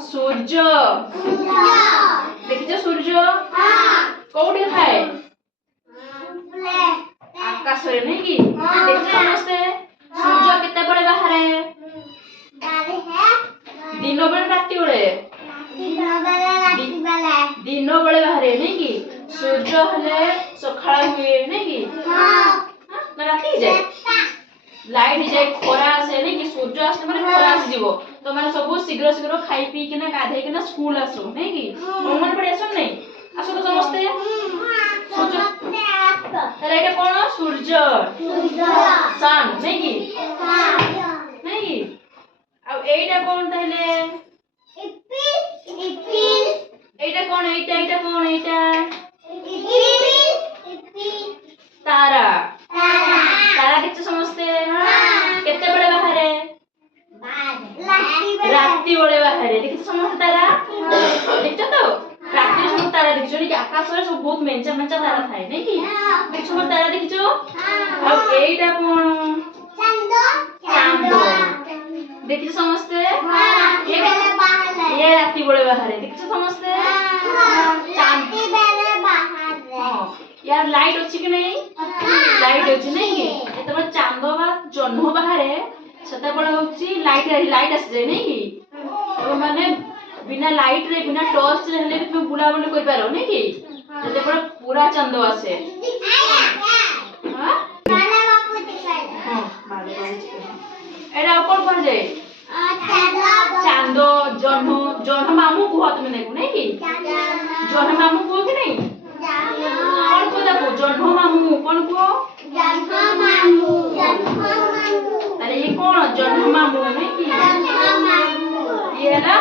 सूर्य देखिए सूर्य कौटी थाए आकाश नहीं कि देखिए समस्ते सूर्य केते बड़े बाहर दिन बेले राति बेले दिन बेले बाहर नहीं कि सूर्य हेले सखा हुए नहीं कि ना राति जाए लाइट जाए खरा आसे नहीं कि सूर्य आसले माने खरा आसी जीवो तो माने सब शीघ्र शीघ्र खाई पी के ना गाधे के ना स्कूल आसो नहीं कि मन पड़े आसो नहीं आसो तो समझते सूर्य तारे एटा कोन सूर्य सन नहीं कि नहीं आ एटा कोन ताले एटा कोन एटा तारा तारा देखते समझते केते बड़े बाहर राति बड़े बाहर देखते समझते तारा देखते तो राति सब तारा देखछो कि आकाश रे सब बहुत मेंचा मेंचा तारा थाए नहीं कि देखछो सब तारा देखछो अब एटा कोन चांद देखते समझते ये राति बड़े बाहर देखछो समझते चांद यार लाइट अच्छी कि नहीं लाइट अच्छी नहीं कि एतबे चांद बा जन्म बाहर सेते बड़ होची लाइट आस जाय नहीं कि तो माने बिना लाइट रे बिना टॉर्च रे हेले तुम बुला बुली कर पारो नहीं कि एते बड़ पूरा चांद आसे हां एरा ऊपर पर जाए चांद जन्म मामू को तुम नहीं कि जन्म मामू को कि नहीं कौन को देखो जन्म मामू कौन को अरे ये कौन जन्म मामू नहीं कि ये है ना